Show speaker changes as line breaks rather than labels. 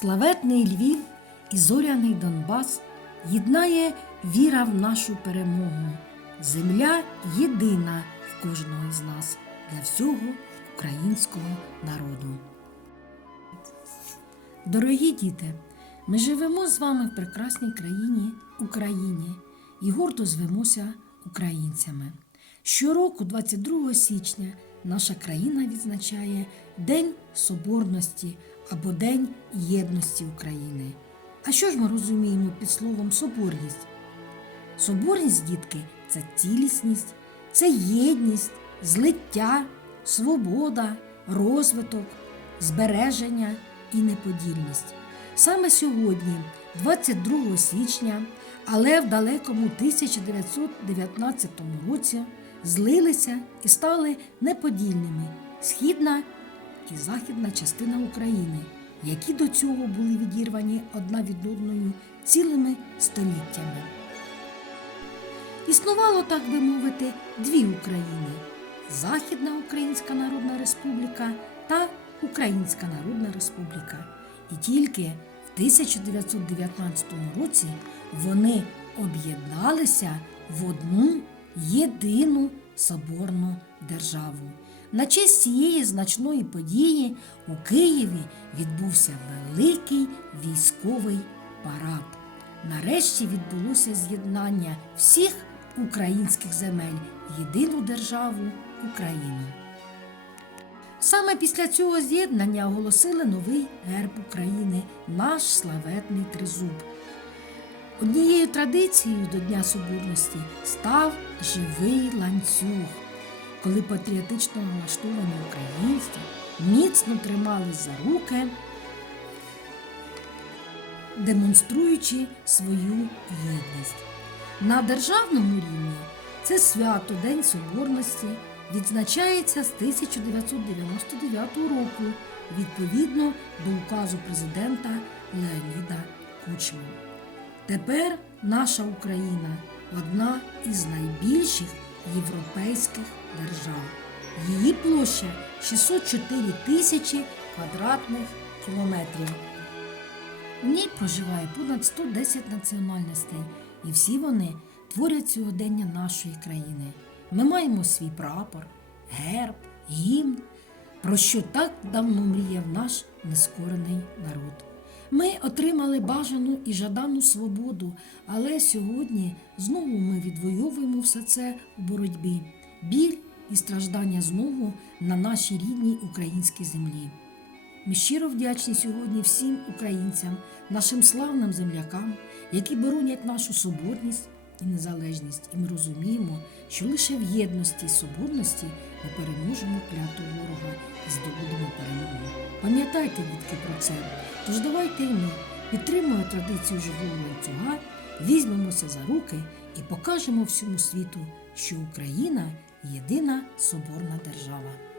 Славетний Львів і зоряний Донбас єднає віра в нашу перемогу. Земля єдина в кожного з нас для всього українського народу. Дорогі діти, ми живемо з вами в прекрасній країні Україні і гордо звемося українцями. Щороку, 22 січня, наша країна відзначає День Соборності або День Єдності України. А що ж ми розуміємо під словом соборність? Соборність, дітки, це цілісність, це єдність, злиття, свобода, розвиток, збереження і неподільність. Саме сьогодні, 22 січня, але в далекому 1919 році злилися і стали неподільними східна і західна частина України, які до цього були відірвані одна від одної цілими століттями. Існувало, так би мовити, дві України Західна Українська Народна Республіка та Українська Народна Республіка. І тільки в 1919 році вони об'єдналися в одну єдину соборну державу. На честь цієї значної події у Києві відбувся великий військовий парад. Нарешті відбулося з'єднання всіх українських земель в єдину державу Україну. Саме після цього з'єднання оголосили новий герб України наш славетний тризуб. Однією традицією до Дня Соборності став живий ланцюг, коли патріотично налаштовані українці міцно тримались за руки, демонструючи свою єдність. На державному рівні це свято День Соборності відзначається з 1999 року відповідно до указу президента Леоніда Кучми. Тепер наша Україна одна із найбільших європейських держав. Її площа 604 тисячі квадратних кілометрів. У ній проживає понад 110 національностей, і всі вони творять сьогодення нашої країни. Ми маємо свій прапор, герб, гімн, про що так давно мріяв наш нескорений народ. Ми отримали бажану і жадану свободу, але сьогодні знову ми відвоюємо все це у боротьбі. Біль і страждання знову на нашій рідній українській землі. Ми щиро вдячні сьогодні всім українцям, нашим славним землякам, які боронять нашу соборність і незалежність. І ми розуміємо, що лише в єдності і соборності ми переможемо клятого ворога і здобудемо перемогу. Пам'ятайте, дітки, про це. Тож давайте і ми підтримуємо традицію живого ланцюга, візьмемося за руки і покажемо всьому світу, що Україна єдина соборна держава.